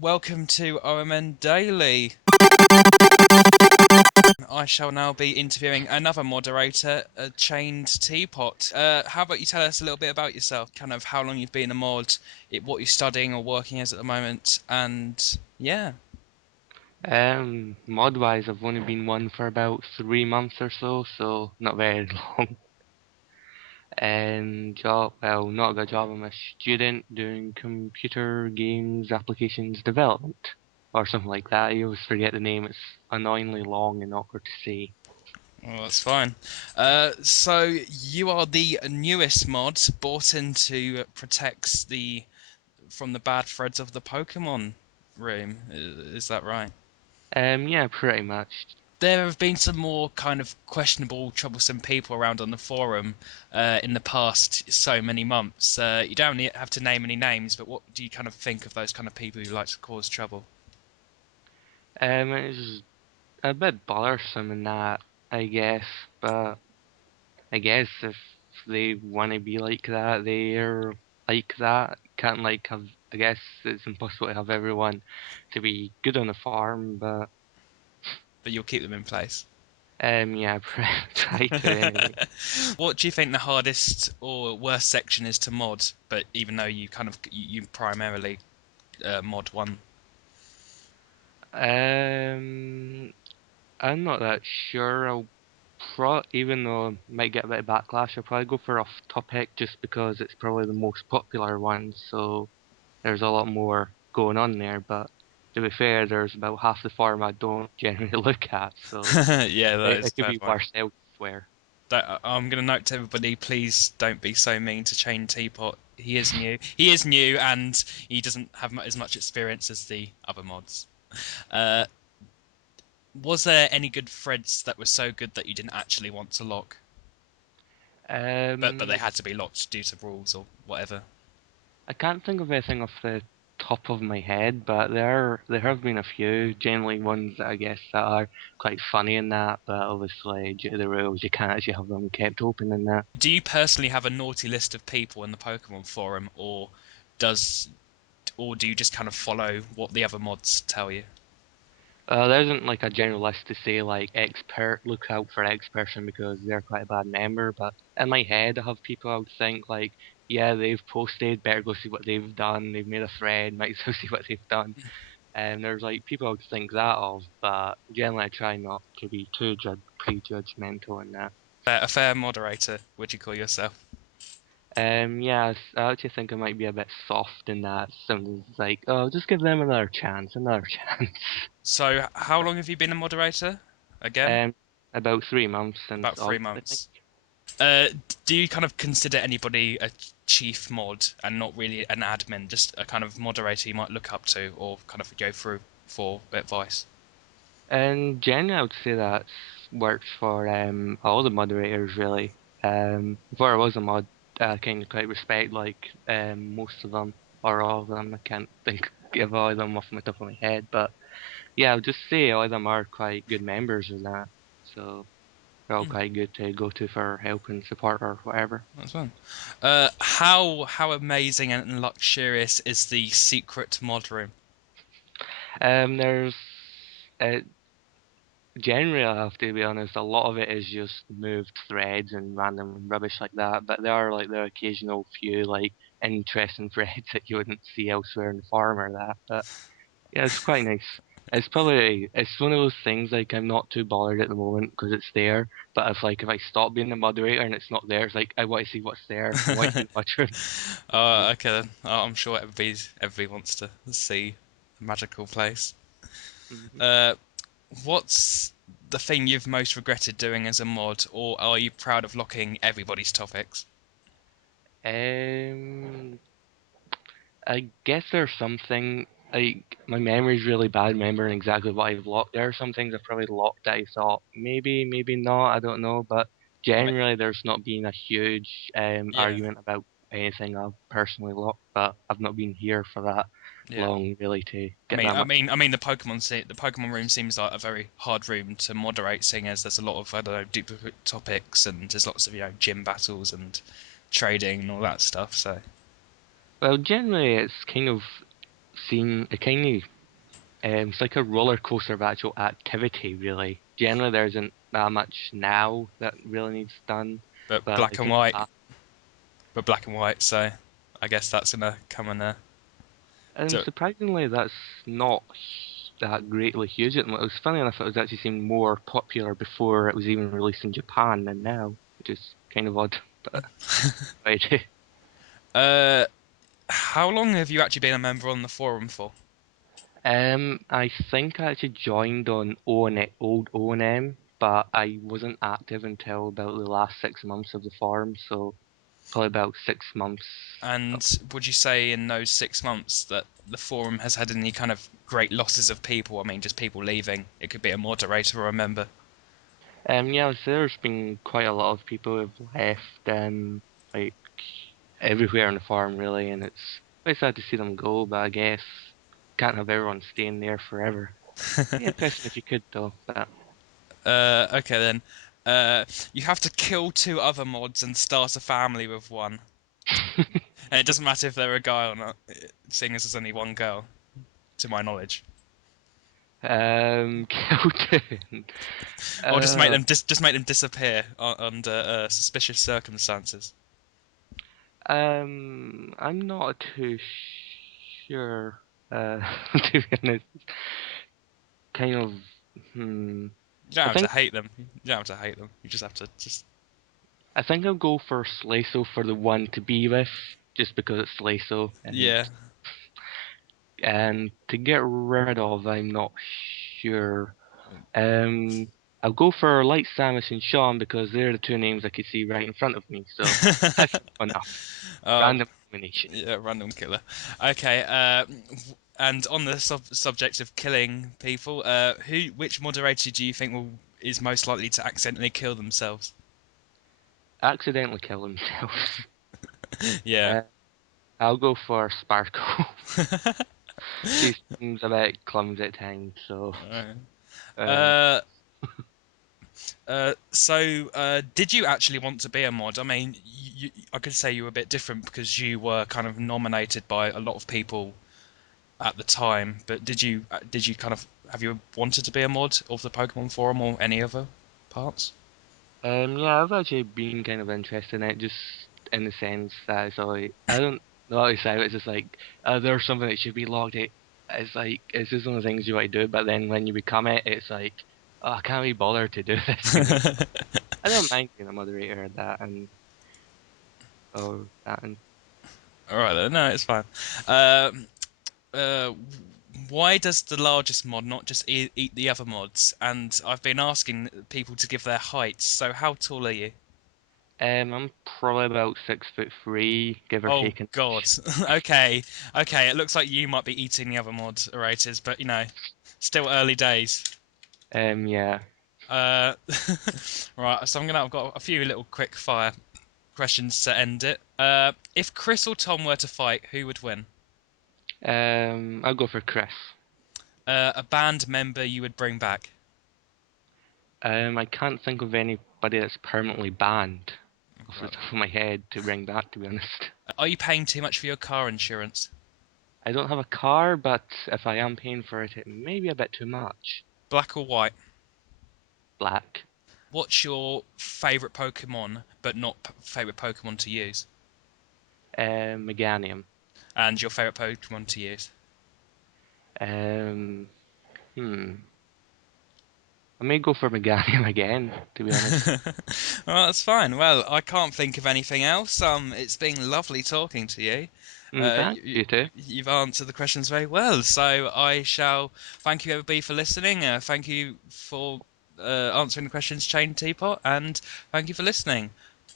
welcome to OMN Daily. I shall now be interviewing another moderator, a chained Teapot. How about you tell us a little bit about yourself, kind of how long you've been a mod, what you're studying or working as at the moment, and yeah. Mod-wise, I've only been one for about 3 months or so, so not very long. And not a good job. I'm a student doing computer games applications development, or something like that. I always forget the name. It's annoyingly long and awkward to say. Well, that's fine. So you are the newest mod brought in to protect from the bad threads of the Pokemon room. Is that right? Yeah, pretty much. There have been some more kind of questionable, troublesome people around on the forum in the past so many months. You don't have to name any names, but what do you kind of think of those kind of people who like to cause trouble? It's a bit bothersome in that, I guess, but I guess if they want to be like that, they're like that. Can't like have. I guess it's impossible to have everyone to be good on the farm, but But you'll keep them in place. yeah, try to anyway. What do you think the hardest or worst section is to mod? But even though you primarily mod one. Um, I'm not that sure. Even though I might get a bit of backlash, I'll probably go for off topic just because it's probably the most popular one. So there's a lot more going on there. But to be fair, there's about half the farm I don't generally look at, so Yeah, that is it could fair be point. worse elsewhere. I'm going to note to everybody: please don't be so mean to Chain Teapot. He is new. He is new, and he doesn't have as much experience as the other mods. Uh, was there any good threads that were so good that you didn't actually want to lock, but they Um, had to be locked due to rules or whatever? I can't think of anything off the top of my head, but there have been a few, generally ones that I guess that are quite funny in that, but obviously due to the rules you can't actually have them kept open in that. Do you personally have a naughty list of people in the Pokemon forum, does or do you just kind of follow what the other mods tell you? There isn't like a general list to say like expert, look out for X person because they're quite a bad member, but in my head I have people I would think like, yeah, they've posted, better go see what they've done, they've made a thread, might as well see what they've done. And there's like people I would think that of, but generally I try not to be too prejudgmental in that. A fair moderator, would you call yourself? Yeah, I actually think I might be a bit soft in that. Something's like, oh, just give them another chance, another chance. So, how long have you been a moderator? Again? Um, about 3 months since About three August, I think. months. Uh, do you kind of consider anybody a chief mod and not really an admin, just a kind of moderator you might look up to or kind of go through for advice? And generally, I would say that's worked for all the moderators really. Before I was a mod, I kind of quite respect like most of them or all of them. I can't think of all of them off the top of my head, but yeah, I would just say all of them are quite good members of that. So they're all Mm, quite good to go to for help and support or whatever. that's fun. How amazing and luxurious is the secret mod room? There's uh, generally, I have to be honest, a lot of it is just moved threads and random rubbish like that. But there are like the occasional few like interesting threads that you wouldn't see elsewhere in the farm or that. But yeah, it's quite nice. It's one of those things like I'm not too bothered at the moment because it's there. But if I stop being the moderator and it's not there, it's like I want to see what's there. I want to see the mushroom. Okay then. I'm sure everybody wants to see the magical place. Mhm. Uh, what's the thing you've most regretted doing as a mod, or are you proud of locking everybody's topics? Um, I guess there's something like my memory's really bad remembering exactly what I've locked. There are some things I've probably locked that I thought maybe, maybe not, I don't know. But Right. generally, there's not been a huge Yeah. argument about anything I've personally locked. But I've not been here for that Yeah. long really to I get mean, that I much. mean, I mean, the Pokemon room seems like a very hard room to moderate, seeing as there's a lot of I don't know duplicate topics and there's lots of gym battles and trading and all that stuff. So Well, generally, it's kind of seen a kind of it's like a roller coaster of actual activity, really. Generally, there isn't that much now that really needs done, but but black like and in the white, past, but black and white. So I guess that's gonna come in there. surprisingly, that's not that greatly huge at the moment. It was funny enough, it was actually seemed more popular before it was even released in Japan than now, which is kind of odd, but right. Uh, how long have you actually been a member on the forum for? I think I actually joined on old O&M, but I wasn't active until about the last 6 months of the forum, so probably about 6 months. And would you say in those 6 months that the forum has had any kind of great losses of people? I mean, just people leaving. It could be a moderator or a member. Yeah, so there's been quite a lot of people who've left, like everywhere on the farm really, and it's quite sad to see them go. But I guess can't have everyone staying there forever. Be interesting if you could though. But Okay then. Uh, you have to kill two other mods and start a family with one. And it doesn't matter if they're a guy or not, seeing as there's only one girl, to my knowledge. Kilton. Or just make Uh, them just make them disappear under suspicious circumstances. I'm not too sure. To be honest, kind of. Hmm. You don't I have to think hate them. You don't have to hate them. You just have to just I think I'll go for Slaso for the one to be with, just because it's Slaso, yeah. and to get rid of, I'm not sure. Um, I'll go for Light Samus and Sean because they're the two names I could see right in front of me. So that's enough. Oh, Random elimination. yeah, random killer. Okay, and on the subject of killing people, which moderator do you think is most likely to accidentally kill themselves? Accidentally kill themselves. Yeah. Uh, I'll go for Sparkle. She seems a bit clumsy at times, so Alright. um, Uh, did you actually want to be a mod? I mean, I could say you were a bit different because you were kind of nominated by a lot of people at the time. But did you kind of have you wanted to be a mod of the Pokemon Forum or any other parts? yeah, I've actually been kind of interested in it, just in the sense that it's like I don't know how to say it. It's just like there's something that should be logged. It's like it's just one of the things you want to do, but then when you become it, it's like oh, I can't be bothered to do this, you know. I don't mind being a moderator of that and or that and All right, then. No, it's fine. Um, uh, why does the largest mod not just eat the other mods? And I've been asking people to give their heights. So how tall are you? I'm probably about 6'3", give or Oh take an God. inch. Okay, okay. It looks like you might be eating the other moderators, but still early days. Yeah. Uh, right. So I've got a few little quick fire questions to end it. If Chris or Tom were to fight, who would win? I'll go for Chris. A band member you would bring back. I can't think of anybody that's permanently banned off the Right. top of my head to bring back, to be honest. Are you paying too much for your car insurance? I don't have a car, but if I am paying for it, it may be a bit too much. Black or white? Black. What's your favourite Pokemon, but not favourite Pokemon to use? Meganium. And your favourite Pokemon to use? Um, hmm. I may go for Meganium again, to be honest. Well, that's fine. Well, I can't think of anything else. It's been lovely talking to you. Thanks, you too. You've answered the questions very well. So I shall thank you, everybody, for listening. Thank you for answering the questions, Chain Teapot, and thank you for listening.